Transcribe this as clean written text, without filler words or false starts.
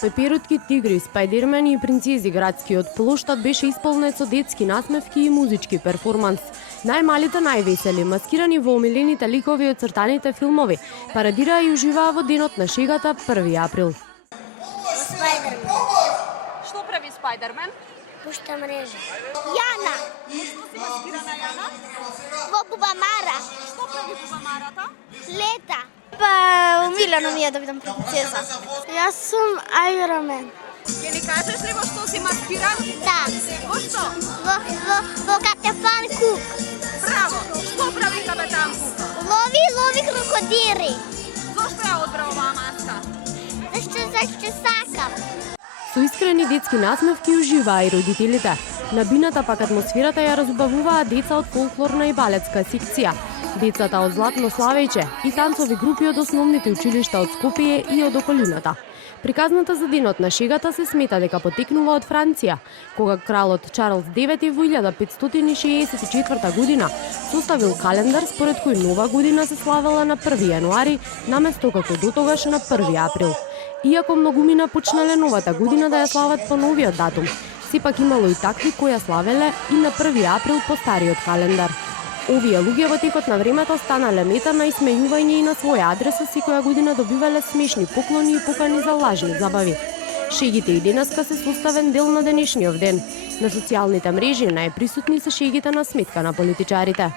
Пеперутки, тигри, спајдермени и принцези градскиот плоштад беше исполнет со детски насмевки и музички перформанс. Најмалите највесели, маскирани во омилените ликови од цртаните филмови, парадираа и уживаа во денот на шегата 1 април. Спајдермен. Што прави Спајдермен? Пушта мрежа. Јана. Што си маскирана Јана? Во Бубамара. Што прави Бубамарата? Лета. Па, умилено ми е да бидам принцеза. Јас сум Ајромен. Ќе ни кажеш ли во што си маскиран? Да. Во што? Во Капетан Кук. Браво! Што прави Капетан Кук? Лови крокодири. Зошто ја одбра оваа маска? Зашто сакам. Со искрени детски насмевки уживаа и родителите. На бината пак атмосферата ја разбавуваа деца од фолклорна и балетска секција, децата од Златно Славејче и танцови групи од основните училишта од Скопје и од околината. Приказната за денот на шегата се смета дека потекнува од Франција, кога кралот Чарлс IX во 1564 година составил календар според кој нова година се славела на 1 јануари, наместо како дотогаш на 1 април. Иако многумина почнале новата година да ја слават по новиот датум, сепак имало и такви кои ја славеле и на 1 април по стариот календар. Овие луѓе во текот на времето станале мета на исмејување и на своја адреса, секоја година добивале смешни поклони и покани за лажни забави. Шегите и денеска се составен дел на денешниот ден. На социјалните мрежи најприсутни се шегите на сметка на политичарите.